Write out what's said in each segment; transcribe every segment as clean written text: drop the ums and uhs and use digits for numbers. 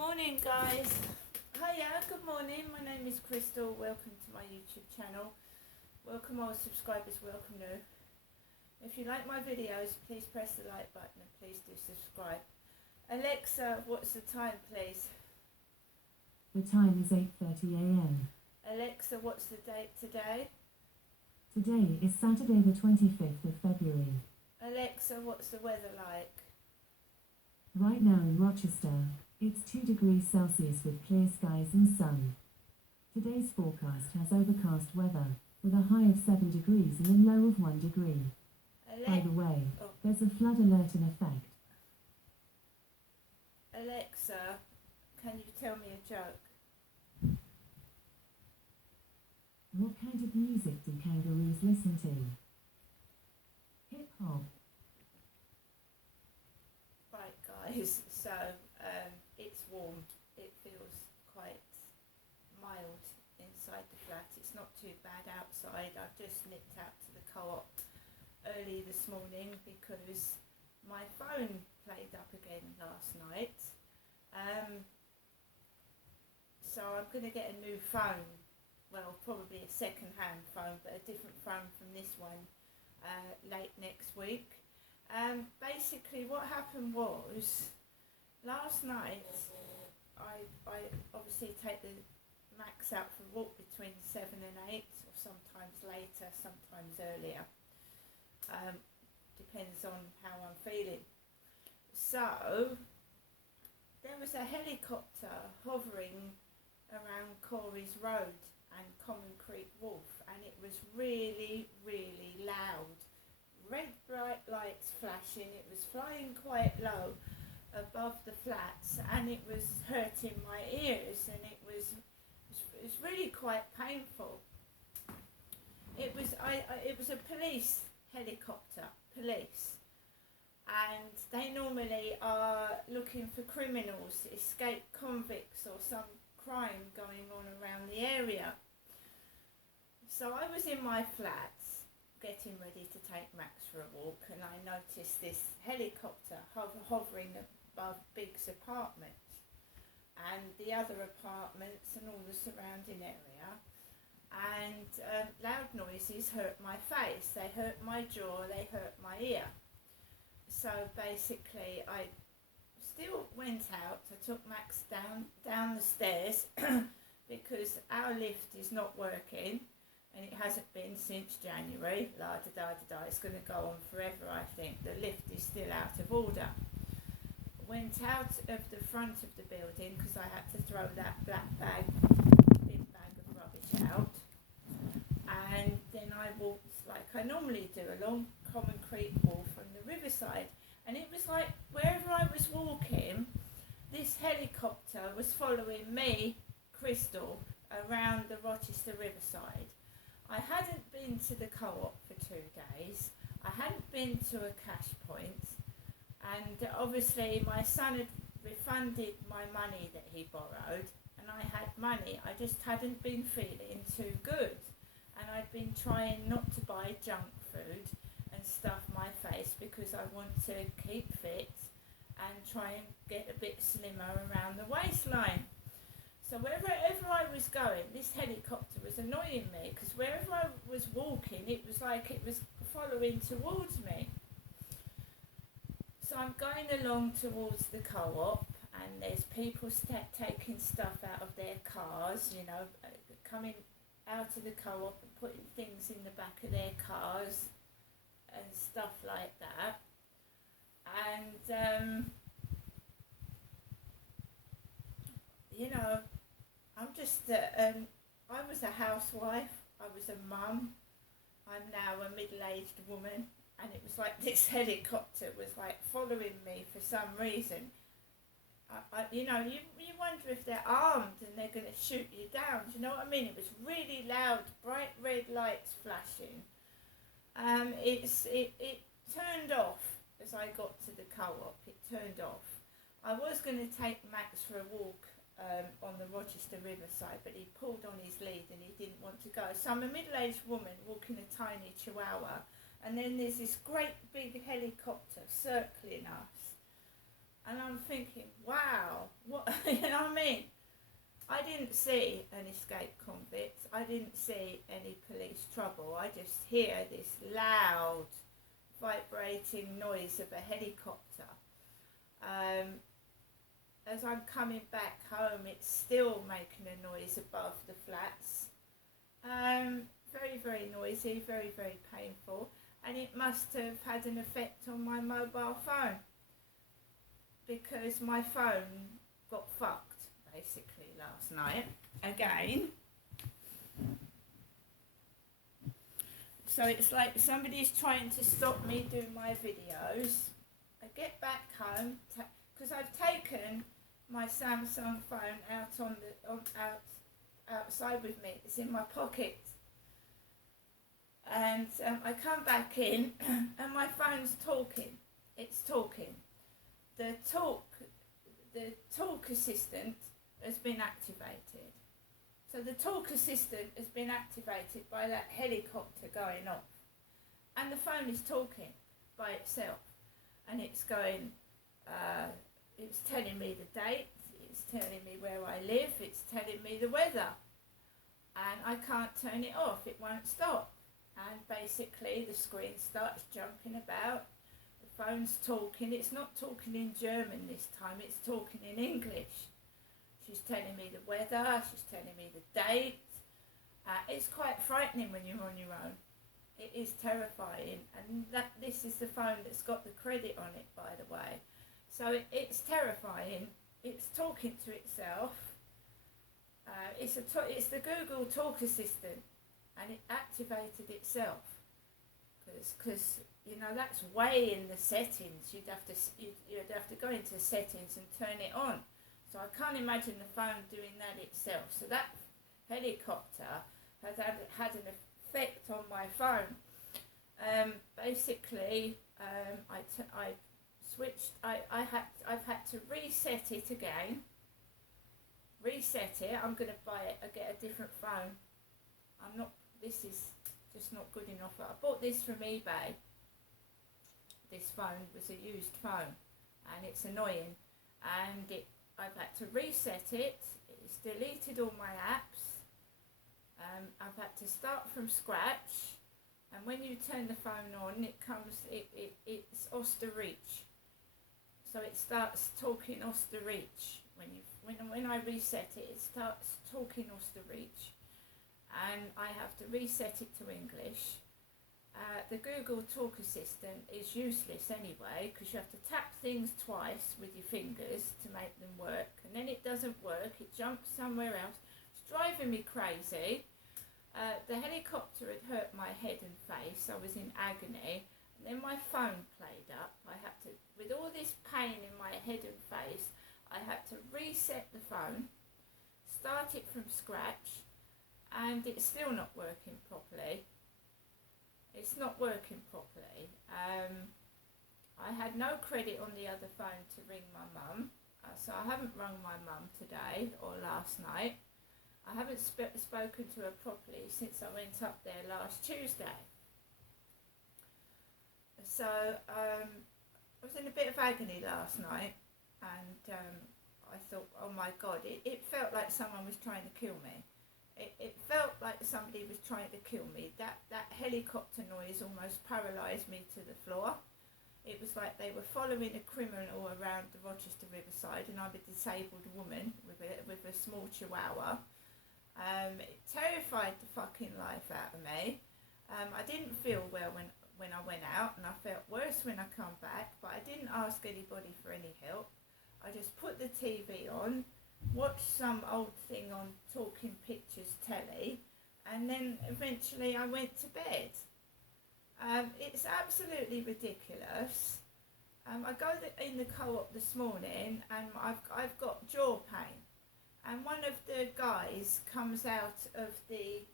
Morning guys. Hiya, good morning. My name is Crystal. Welcome to my YouTube channel. Welcome all subscribers, welcome new. If you like my videos, please press the like button and please do subscribe. Alexa, what's the time please? The time is 8:30 a.m. Alexa, what's the date today? Today is Saturday the 25th of February. Alexa, what's the weather like? Right now in Rochester, it's 2 degrees Celsius with clear skies and sun. Today's forecast has overcast weather, with a high of 7 degrees and a low of 1 degree. By the way, there's a flood alert in effect. Alexa, can you tell me a joke? What kind of music do kangaroos listen to? Hip hop. Right guys, so it's warm. It feels quite mild inside the flat. It's not too bad outside. I've just nipped out to the co-op early this morning because my phone played up again last night. So I'm going to get a new phone. Well, probably a second-hand phone, but a different phone from this one late next week. Basically what happened was last night I obviously take the Max out for a walk between 7 and 8, or sometimes later, sometimes earlier. Depends on how I'm feeling. So there was a helicopter hovering around Corey's Road and Common Creek Wharf, and it was really, really loud. Red bright lights flashing, it was flying quite low above the flats, and it was hurting my ears, and it was really quite painful. It was a police helicopter, and they normally are looking for criminals, escaped convicts or some crime going on around the area. So I was in my flat getting ready to take Max for a walk, and I noticed this helicopter hovering above Big's apartment and the other apartments and all the surrounding area, and loud noises hurt my face, they hurt my jaw, they hurt my ear. So basically I still went out. I took Max down the stairs because our lift is not working, and it hasn't been since January. It's going to go on forever, I think. The lift is still out of order. Went out of the front of the building because I had to throw that big bag of rubbish out, and then I walked like I normally do along Common Creek Wharf from the riverside, and it was like wherever I was walking, this helicopter was following me, Crystal, around the Rochester riverside. I hadn't been to the co-op for 2 days. I hadn't been to a cash point, and obviously my son had refunded my money that he borrowed, and I had money. I just hadn't been feeling too good, and I'd been trying not to buy junk food and stuff my face because I want to keep fit and try and get a bit slimmer around the waistline. So wherever I was going, this helicopter was annoying me because wherever I was walking, it was like it was following towards me. So I'm going along towards the co-op, and there's people taking stuff out of their cars, you know, coming out of the co-op and putting things in the back of their cars and stuff like that. And, you know, I'm just, I was a housewife, I was a mum, I'm now a middle-aged woman, and it was like this helicopter was like following me for some reason. You know, you wonder if they're armed and they're going to shoot you down, do you know what I mean? It was really loud, bright red lights flashing. It turned off as I got to the co-op, it turned off. I was going to take Max for a walk on the Rochester riverside, but he pulled on his lead and he didn't want to go. So I'm a middle-aged woman walking a tiny chihuahua, and then there's this great big helicopter circling us, And I'm thinking, wow, what, you know what I mean? I didn't see an escaped convict. I didn't see any police trouble. I just hear this loud, vibrating noise of a helicopter. As I'm coming back home, it's still making a noise above the flats. Very, very noisy, very, very painful. And it must have had an effect on my mobile phone, because my phone got fucked basically last night again. So it's like somebody's trying to stop me doing my videos. I get back home because I've taken my Samsung phone outside with me. It's in my pocket. And I come back in and my phone's talking. It's talking. The talk assistant has been activated. So the talk assistant has been activated by that helicopter going off. And the phone is talking by itself. And it's going, it's telling me the date, it's telling me where I live, it's telling me the weather. And I can't turn it off, it won't stop. And basically the screen starts jumping about. The phone's talking. It's not talking in German this time, it's talking in English. She's telling me the weather, she's telling me the date. It's quite frightening when you're on your own. It is terrifying. And this is the phone that's got the credit on it, by the way. So it's terrifying. It's talking to itself. It's the Google Talk Assistant. And it activated itself, because you know that's way in the settings. You'd have to go into settings and turn it on. So I can't imagine the phone doing that itself. So that helicopter has had an effect on my phone. Basically, I've had to reset it again. Reset it. I'm going to get a different phone. This is just not good enough. I bought this from eBay. This phone was a used phone, and it's annoying. And I've had to reset it. It's deleted all my apps. I've had to start from scratch. And when you turn the phone on, it's Osterreich. So it starts talking Osterreich. When I reset it, it starts talking Osterreich. And I have to reset it to English. The Google Talk Assistant is useless anyway, because you have to tap things twice with your fingers to make them work, and then it doesn't work, it jumps somewhere else. It's driving me crazy. The helicopter had hurt my head and face, I was in agony, and then my phone played up. I had to, with all this pain in my head and face, I had to reset the phone, start it from scratch, and it's still not working properly. It's not working properly. I had no credit on the other phone to ring my mum, so I haven't rung my mum today or last night. I haven't spoken to her properly since I went up there last Tuesday. So I was in a bit of agony last night, and I thought, oh my God, it felt like someone was trying to kill me. It felt like somebody was trying to kill me. That helicopter noise almost paralysed me to the floor. It was like they were following a criminal around the Rochester Riverside, and I'm a disabled woman with a small chihuahua. It terrified the fucking life out of me. I didn't feel well when I went out, and I felt worse when I come back, but I didn't ask anybody for any help. I just put the TV on, watched some old thing on Talking Pictures telly, and then eventually I went to bed. It's absolutely ridiculous. I go in the co-op this morning, and I've got jaw pain, and one of the guys comes out of the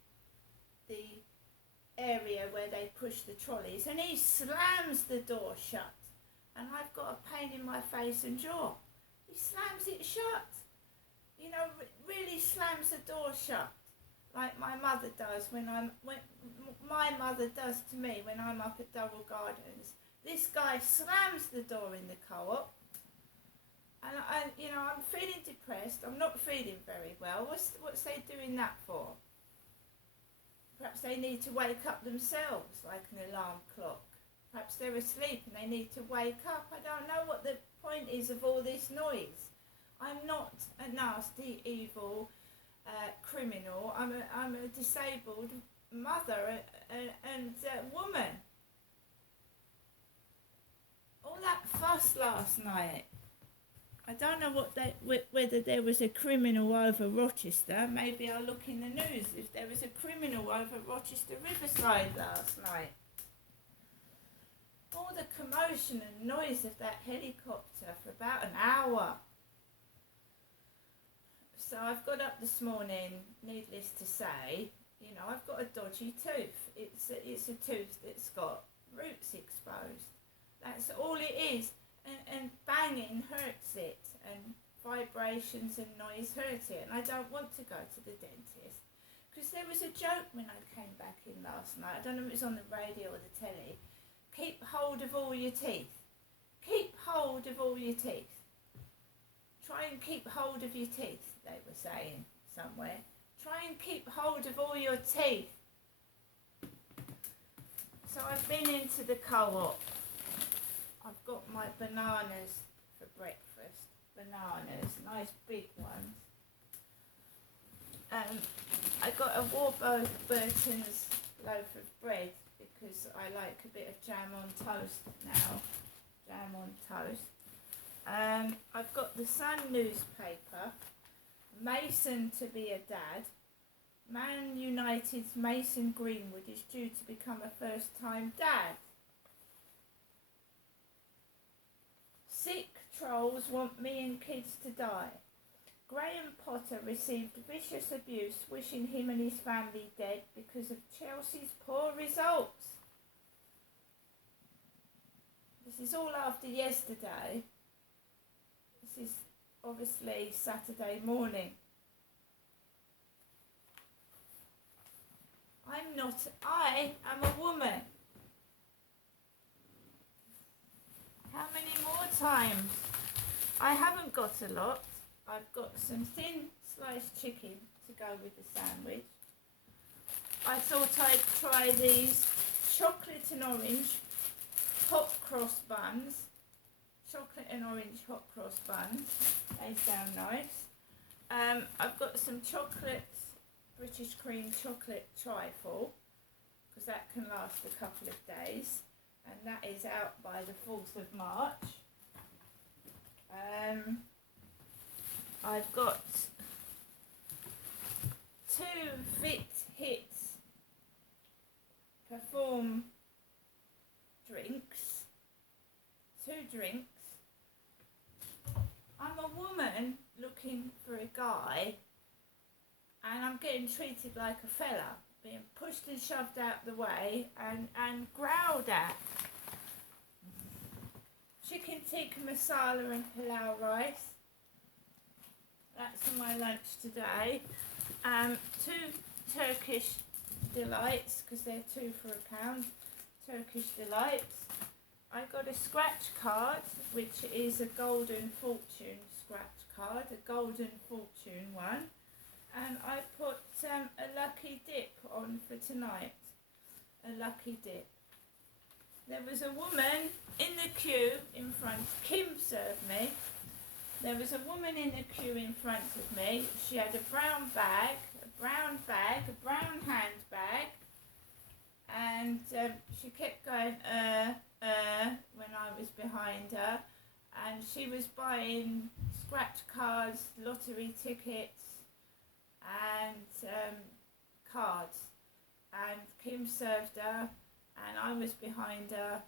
area where they push the trolleys, and he slams the door shut, and I've got a pain in my face and jaw. He slams it shut. You know, really slams the door shut, like my mother does when my mother does to me when I'm up at Durrell Gardens. This guy slams the door in the co-op, And I'm feeling depressed. I'm not feeling very well. What's they doing that for? Perhaps they need to wake up themselves, like an alarm clock. Perhaps they're asleep and they need to wake up. I don't know what the point is of all this noise. I'm not a nasty, evil criminal. I'm a disabled mother and woman. All that fuss last night. I don't know whether there was a criminal over Rochester. Maybe I'll look in the news if there was a criminal over Rochester Riverside last night. All the commotion and noise of that helicopter for about an hour. So I've got up this morning, needless to say, I've got a dodgy tooth. It's a tooth that's got roots exposed. That's all it is. And banging hurts it, and vibrations and noise hurt it, and I don't want to go to the dentist. Because there was a joke when I came back in last night, I don't know if it was on the radio or the telly. Keep hold of all your teeth. Keep hold of all your teeth. Try and keep hold of your teeth, they were saying somewhere. Try and keep hold of all your teeth. So I've been into the co-op. I've got my bananas for breakfast. Bananas, nice big ones. I got a Warburton's loaf of bread because I like a bit of jam on toast now. Jam on toast. I've got the Sun newspaper. Mason to be a dad. Man United's Mason Greenwood is due to become a first-time dad. Sick trolls want me and kids to die. Graham Potter received vicious abuse, wishing him and his family dead because of Chelsea's poor results. This is all after yesterday. This is obviously Saturday morning. I am a woman. How many more times? I haven't got a lot. I've got some thin sliced chicken to go with the sandwich. I thought I'd try these chocolate and orange hot cross buns. Chocolate and orange hot cross buns. They sound nice. I've got some chocolate, British cream chocolate trifle, because that can last a couple of days. And that is out by the 4th of March. I've got 2 Fit Hits Perform drinks. 2 drinks. I'm a woman looking for a guy, and I'm getting treated like a fella, being pushed and shoved out the way and growled at. Chicken tikka masala and pilau rice. That's for my lunch today. 2 Turkish delights, because they're 2 for £1. Turkish delights. I got a scratch card, which is a Golden Fortune scratch card, a Golden Fortune one. And I put a lucky dip on for tonight. A lucky dip. There was a woman in the queue in front. Kim served me. There was a woman in the queue in front of me. She had a brown bag, a brown handbag. And she kept going, when I was behind her. And she was buying scratch cards, lottery tickets, and cards. And Kim served her, and I was behind her,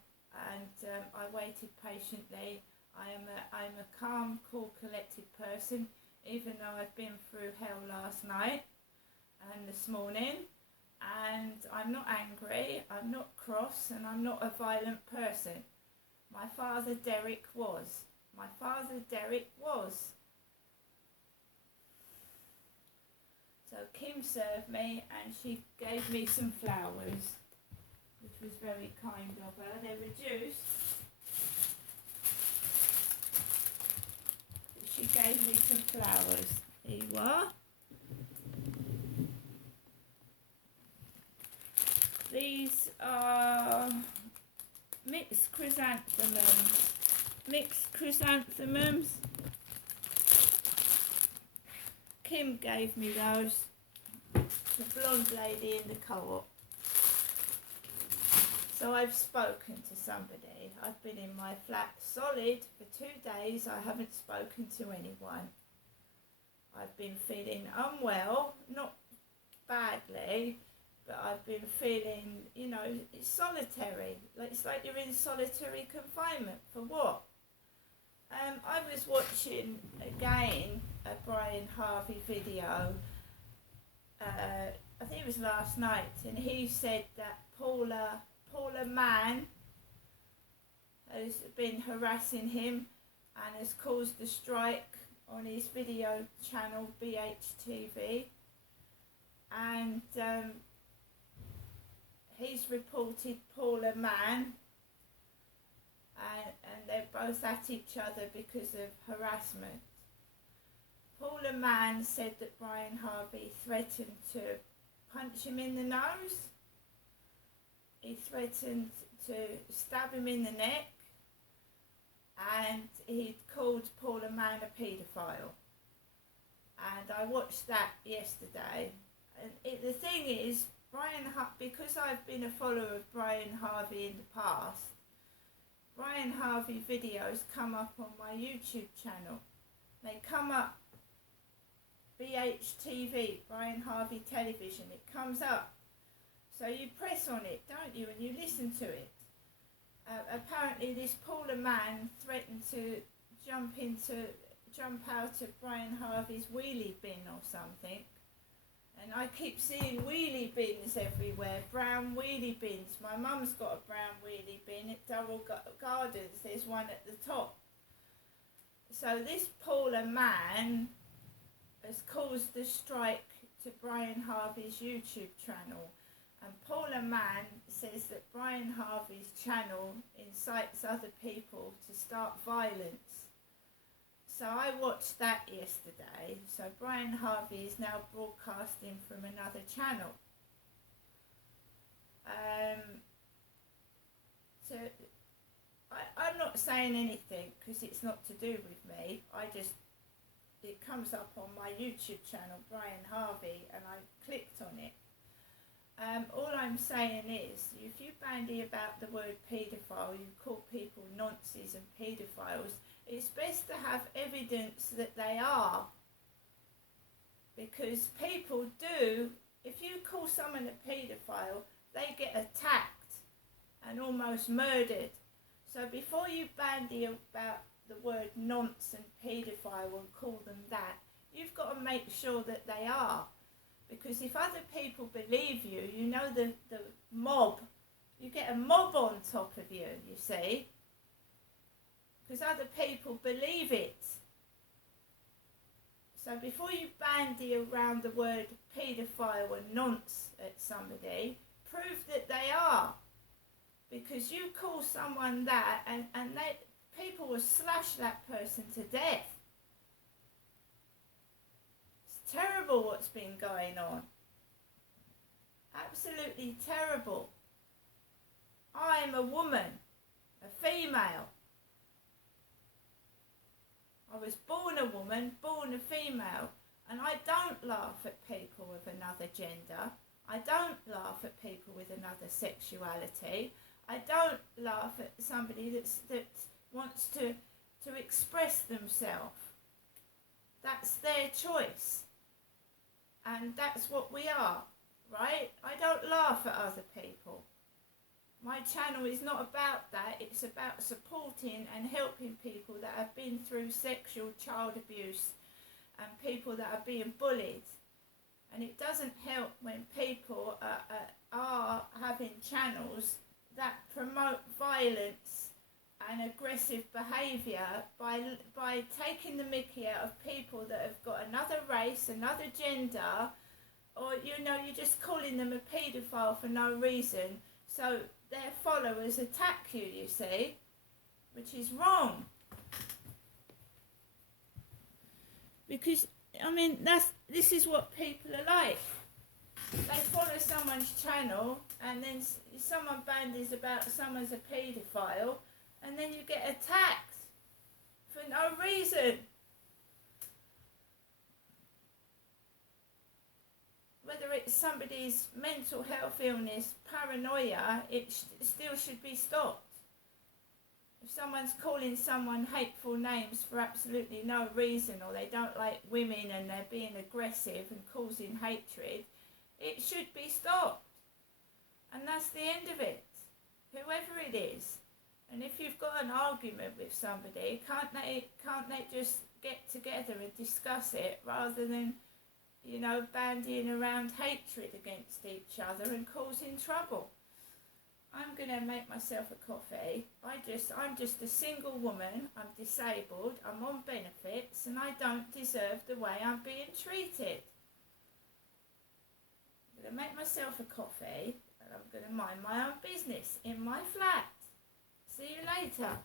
and I waited patiently. I'm a calm, cool, collected person, even though I've been through hell last night and this morning. And I'm not angry, I'm not cross, and I'm not a violent person. My father Derek was. My father Derek was. So Kim served me, and she gave me some flowers, which was very kind of her. They were juice. she gave me some flowers. Here you are. These are mixed chrysanthemums. Mixed chrysanthemums. Kim gave me those. The blonde lady in the co-op. So I've spoken to somebody. I've been in my flat solid for 2 days. I haven't spoken to anyone. I've been feeling unwell, not badly, but I've been feeling, you know, it's solitary. It's like you're in solitary confinement. For what? I was watching again a Brian Harvey video, I think it was last night, and he said that Paula Mann has been harassing him and has caused a strike on his video channel BHTV, and he's reported Paula Mann, and they're both at each other because of harassment. Paula Mann said that Brian Harvey threatened to punch him in the nose. He threatened to stab him in the neck, and he'd called Paula Mann a paedophile. And I watched that yesterday. And the thing is, because I've been a follower of Brian Harvey in the past, Brian Harvey videos come up on my YouTube channel. They come up, BHTV, Brian Harvey Television, it comes up. So you press on it, don't you, and you listen to it. Apparently this Paula Mann threatened to jump out of Brian Harvey's wheelie bin or something. And I keep seeing wheelie bins everywhere, brown wheelie bins. My mum's got a brown wheelie bin at Durrell Gardens. There's one at the top. So this Paula Mann has caused the strike to Brian Harvey's YouTube channel. And Paula Mann says that Brian Harvey's channel incites other people to start violence. So I watched that yesterday. So Brian Harvey is now broadcasting from another channel. I'm not saying anything because it's not to do with me. It comes up on my YouTube channel, Brian Harvey, and I clicked on it. All I'm saying is, if you bandy about the word paedophile, you call people nonces and paedophiles, it's best to have evidence that they are. Because people do, if you call someone a paedophile, they get attacked and almost murdered. So before you bandy about the word nonce and paedophile and call them that, you've got to make sure that they are. Because if other people believe you, you know the mob, you get a mob on top of you, you see. Because other people believe it. So before you bandy around the word paedophile and nonce at somebody, prove that they are. Because you call someone that and people will slash that person to death. It's terrible what's been going on. Absolutely terrible. I'm a woman, a female. I was born a woman, born a female, and I don't laugh at people with another gender. I don't laugh at people with another sexuality. I don't laugh at somebody that wants to express themselves. That's their choice. And that's what we are, right? I don't laugh at other people. My channel is not about that. It's about supporting and helping people that have been through sexual child abuse and people that are being bullied. And it doesn't help when people are having channels that promote violence and aggressive behaviour by taking the mickey out of people that have got another race, another gender, or, you know, you're just calling them a paedophile for no reason. So their followers attack you see, which is wrong. Because, this is what people are like. They follow someone's channel, and then someone bandies about someone's a paedophile, and then you get attacked for no reason. Whether it's somebody's mental health illness, paranoia, it still should be stopped. If someone's calling someone hateful names for absolutely no reason, or they don't like women and they're being aggressive and causing hatred, it should be stopped. And that's the end of it, whoever it is. And if you've got an argument with somebody, can't they just get together and discuss it, rather than, bandying around hatred against each other and causing trouble? I'm going to make myself a coffee. I'm just a single woman. I'm disabled. I'm on benefits, and I don't deserve the way I'm being treated. I'm going to make myself a coffee, and I'm going to mind my own business in my flat. See you later.